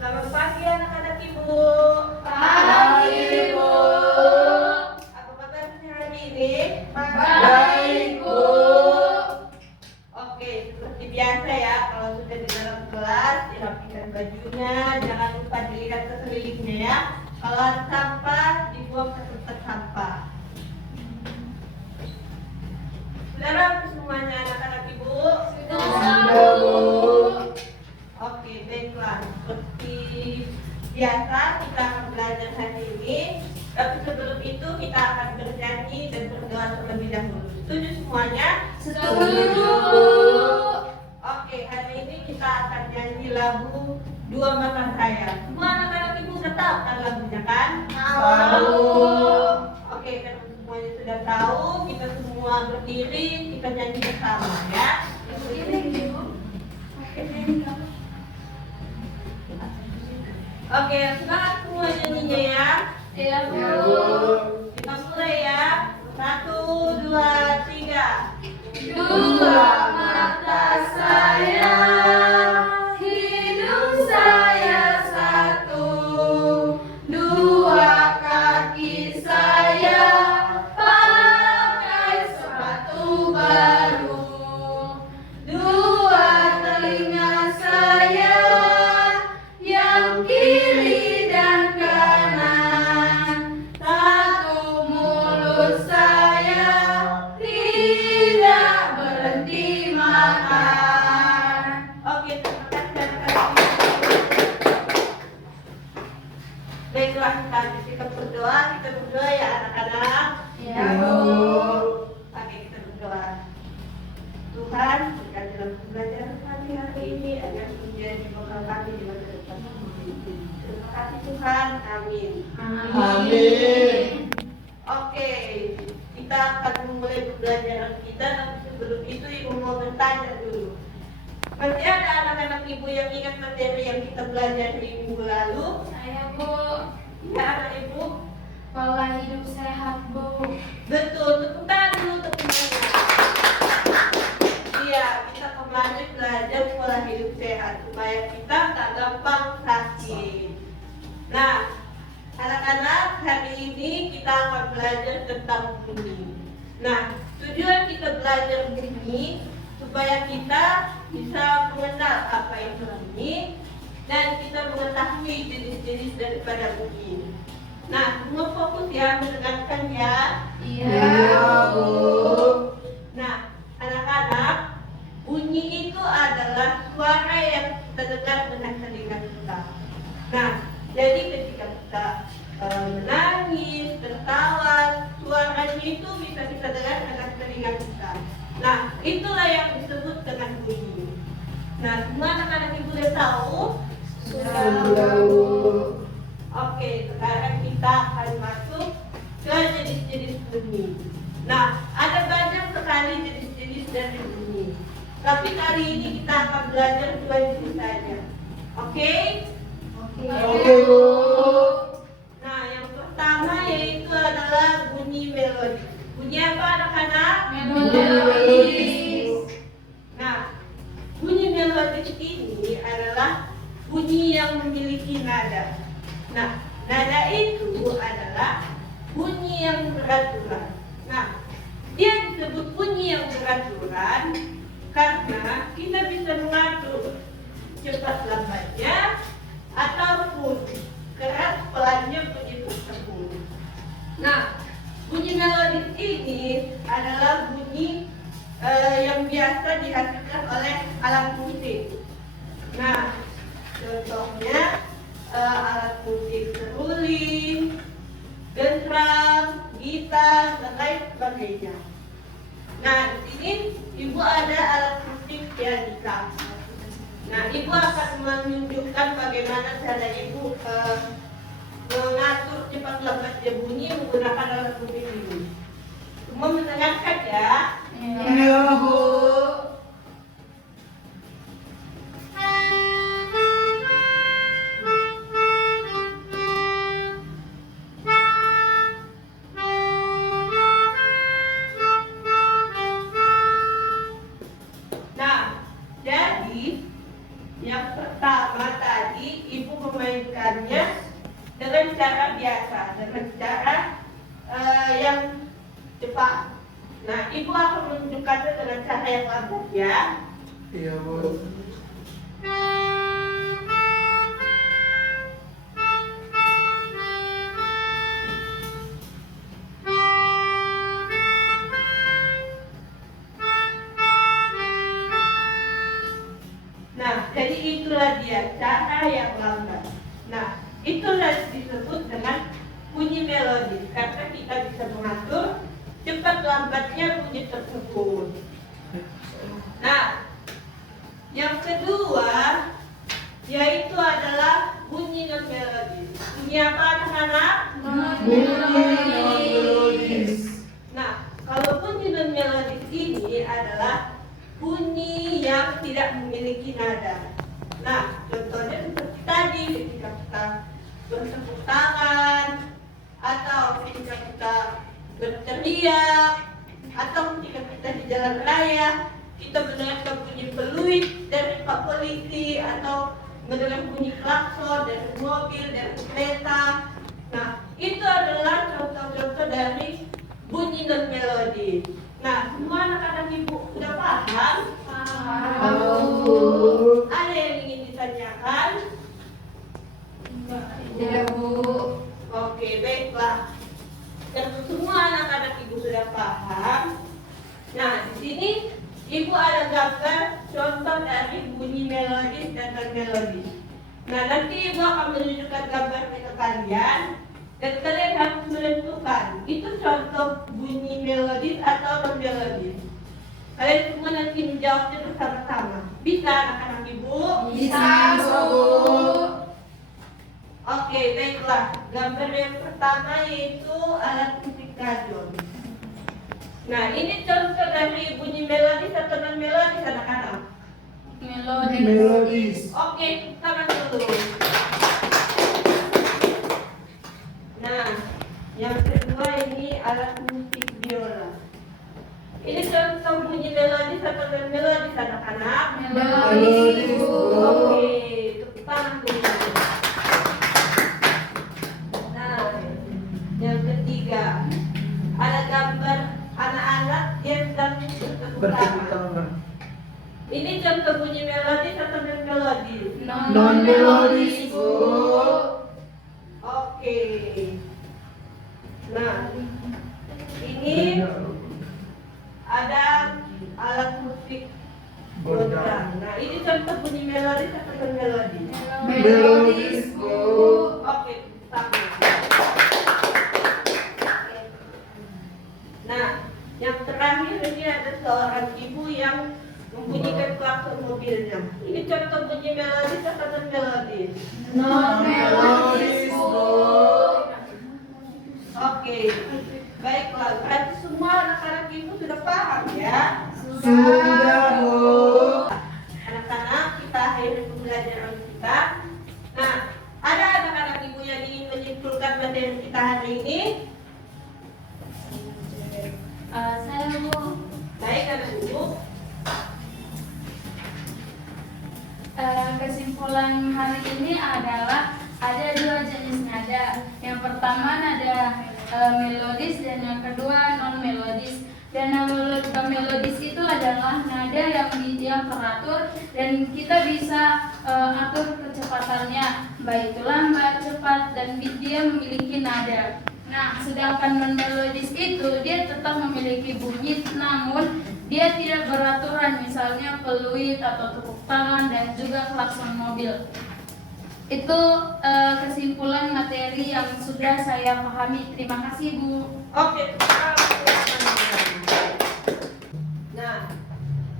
Selamat pagi anak-anak Ibu. Pagi, Ibu. Apa kabarnya hari ini? Baik, Bu. Oke, seperti biasa ya, kalau sudah di dalam kelas, dirapikan bajunya, jangan lupa dilihat ke sekelilingnya ya. Kalau ada sampah, dibuang ke tempat sampah. Sudah rapi semuanya anak-anak Ibu? Sudah, Bu. Oke, baiklah. Seperti biasa kita akan belajar hari ini. Tapi sebelum itu kita akan bernyanyi dan berdoa terlebih dahulu. Setuju semuanya? Setuju, Bu. Oke, hari ini kita akan nyanyi lagu Dua Mata Saya. Semua anak-anak Ibu sudah tahu kan lagunya kan? Tahu. Oke, karena semuanya sudah tahu, kita semua berdiri, kita nyanyi bersama ya. Oke, semangat semua nyanyinya ya. Iya, Bu. Kita mulai ya. 1, 2, 3. Dua mata saya, hidung saya satu, dua kaki saya pakai sepatu baru, dua telinga saya yang kiri dan kanan, satu mulut saya tidak berhenti makan. Oke, terima kasih anak-anak. Baiklah, kita berdoa ya anak-anak. Ya, Bu. Oke, kita berdoa. Tuhan, berkati dalam pembelajaran kami hari ini agar menjadi bekal kami di masa depan. Terima kasih Tuhan, amin. Amin. Oke, kita akan memulai pembelajaran kita. Tapi sebelum itu Ibu mau bertanya dulu. Masih ada anak-anak Ibu yang ingat materi yang kita belajar di minggu lalu? Saya, Bu. Ya, anak Ibu. Pola hidup sehat, Bu. Betul, tepuk tangan dulu teman-teman. Iya, kita kemarin belajar pola hidup sehat supaya kita tak gampang sakit. Nah, anak-anak, hari ini kita akan belajar tentang bunyi. Nah, tujuan kita belajar bunyi supaya kita bisa mengenal apa itu bunyi dan kita mengetahui jenis-jenis daripada bunyi. Nah, semua fokus ya, mendengarkan ya. Iya, Bu. Nah, anak-anak, bunyi itu adalah suara yang kita dengar dengan telinga kita. Nah, jadi ketika kita menangis, tertawa, suaranya itu bisa kita dengar dengan telinga kita. Nah, itulah yang disebut dengan bunyi. Nah, semua anak-anak Ibu sudah tahu? Sudah, Bu. Oke, sekarang kita akan masuk ke jenis-jenis bunyi. Nah, ada banyak sekali jenis-jenis dari bunyi. Tapi kali ini kita akan belajar 2 jenis saja. Oke? Oke, Bu. Nah, yang pertama yaitu adalah bunyi melodi. Bunyi apa anak-anak? Melodis. Nah, bunyi melodis ini adalah bunyi yang memiliki nada. Nah, nada itu adalah bunyi yang beraturan. Nah, dia disebut bunyi yang beraturan karena kita bisa mengatur cepat lambatnya ataupun keras pelannya bunyi tersebut. Nah, bunyi melodis ini adalah bunyi yang biasa dihasilkan oleh alat musik. Nah, contohnya alat musik seruling, drum, gitar, dan lain sebagainya. Nah, di sini Ibu ada alat musik pianika. Nah, Ibu akan menunjukkan bagaimana cara Ibu mengatur cepat lambatnya bunyi menggunakan alat musik ini. Semua mendengarkan ya. Iya, Bu. Nah, jadi yang pertama tadi tadi Ibu memainkannya dengan cara biasa, dengan cara yang cepat. Nah, Ibu akan menunjukkannya dengan cara yang lambat ya. Iya, Bu. Nah, jadi itulah dia cara yang lambat. Nah, itulah disebut dengan bunyi melodi karena kita bisa mengatur cepat lambatnya bunyi tersebut. Nah, yang kedua yaitu adalah bunyi non melodi. Bunyi apa anak-anak? Bunyi non-melodis. Nah, kalau bunyi non melodis ini adalah bunyi yang tidak memiliki nada. Nah, contohnya seperti tadi ketika kita bertepuk tangan, atau ketika kita berteriak, atau ketika kita di jalan raya, kita mendengarkan bunyi peluit dari pak polisi, atau mendengar bunyi klakson dari mobil, dari kereta. Nah, itu adalah contoh-contoh dari bunyi non melodi. Nah, semua anak-anak Ibu sudah paham? Tahu. Ada yang ingin ditanyakan? Tidak, Bu. Oke, baiklah. Dan semua anak-anak Ibu sudah paham. Nah, di sini Ibu ada gambar contoh dari bunyi melodis dan non melodis. Nah, nanti Ibu akan menunjukkan gambarnya ke kalian. Dan kalian harus menentukan itu contoh bunyi melodis atau non melodis. Kalian semua nanti menjawabnya bersama-sama. Bisa anak-anak Ibu? Bisa, Bu. Oke, baiklah. Gambar yang pertama yaitu alat musik gajon. Nah, ini contoh dari bunyi melodis atau non melodis anak-anak. Melodis. Oke, tangan dulu. Nah, yang kedua ini alat musik biola. Ini contoh bunyi melodis atau non melodis anak-anak. Melodis, Bu. Oke, tepuk tangan dulu. Nah, yang ketiga ada gambar anak-anak yang sedang bertepuk Bertepuk tangan. tangan. Ini contoh bunyi melodis atau non melodis? Non-melodis, Bu. Oke. Nah, ini ada alat musik gondang. Nah, ini contoh bunyi melodis atau non melodis? Melodis, Bu. Oke, sama. Nah, yang terakhir ini ada seorang ibu yang membunyikan klakson mobilnya. Ini contoh bunyi melodis atau non melodis? Non-melodis, Bu. Oke, baiklah. Berarti semua anak-anak ibu sudah paham ya? Sudah, Bu. Anak-anak, kita akhiri pembelajaran kita. Nah, ada anak-anak ibu yang ingin menyimpulkan materi kita hari ini? Saya, Bu. Baik, anak ibu. Kesimpulan hari ini adalah ada dua jenis nada. Yang pertama nada melodis dan yang kedua non melodis. Dan nada melodis itu adalah nada yang teratur dan kita bisa atur kecepatannya, baik itu lambat, cepat, dan dia memiliki nada. Nah, sedangkan non melodis itu dia tetap memiliki bunyi, namun dia tidak beraturan, misalnya peluit atau tepuk tangan dan juga klakson mobil. Itu kesimpulan materi yang sudah saya pahami. Terima kasih, Bu. Oke, nah,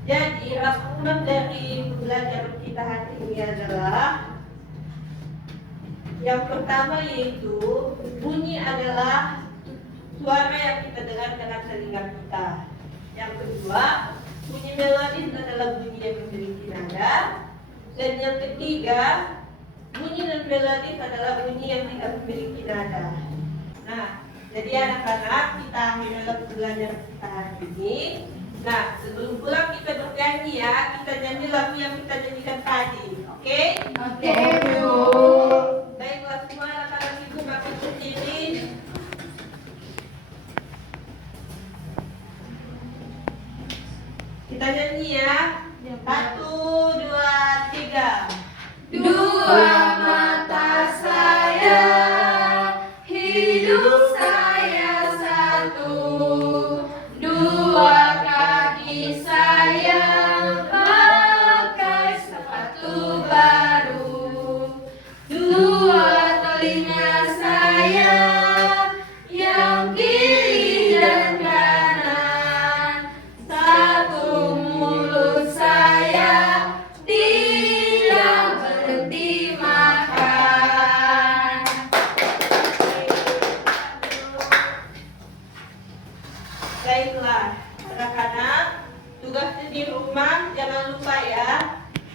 jadi rangkuman dari pembelajaran kita hari ini adalah yang pertama yaitu bunyi adalah suara yang kita dengar dengan telinga kita. Yang kedua, bunyi melodis adalah bunyi yang memiliki nada. Dan yang ketiga, bunyi non melodis adalah bunyi yang tidak memiliki nada. Nah, jadi anak-anak kita akhiri dalam pembelajaran kita hari ini. Nah, sebelum pulang kita bernyanyi ya, kita nyanyi lagu yang kita nyanyikan tadi, oke? Oke, Oke, Bu. Dua mata saya, hidup saya satu. Dua kaki saya, pakai sepatu baru. Dua telinga saya, yang kiri dan kanan. Satu mulut saya, tidak berhenti makan. Baiklah, anak-anak, tugasnya di rumah jangan lupa ya,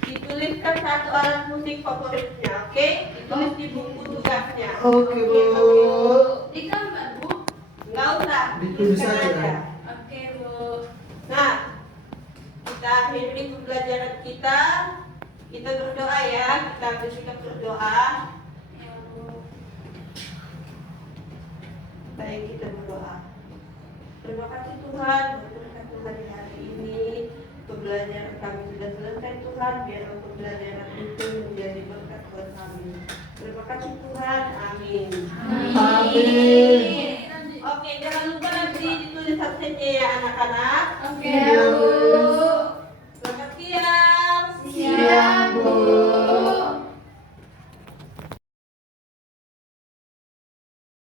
dituliskan satu alat musik favoritnya, oke? Ditulis di buku tugasnya. Oke, Bu. Di gambar, Bu. Nggak usah, Ditulis tuliskan saja. Oke, Bu. Nah, kita akhiri pembelajaran kita. Kita berdoa ya, kita bersikap berdoa. Ya, Bu. Baik, kita berdoa. Terima kasih Tuhan, berkat Tuhan di hari ini. Pembelajaran kami sudah selesai Tuhan, biar pembelajaran itu menjadi berkat buat kami. Terima kasih Tuhan, amin. Amin. Oke, jangan lupa nanti ditulis absennya ya anak-anak. Oke, Ya, Bu.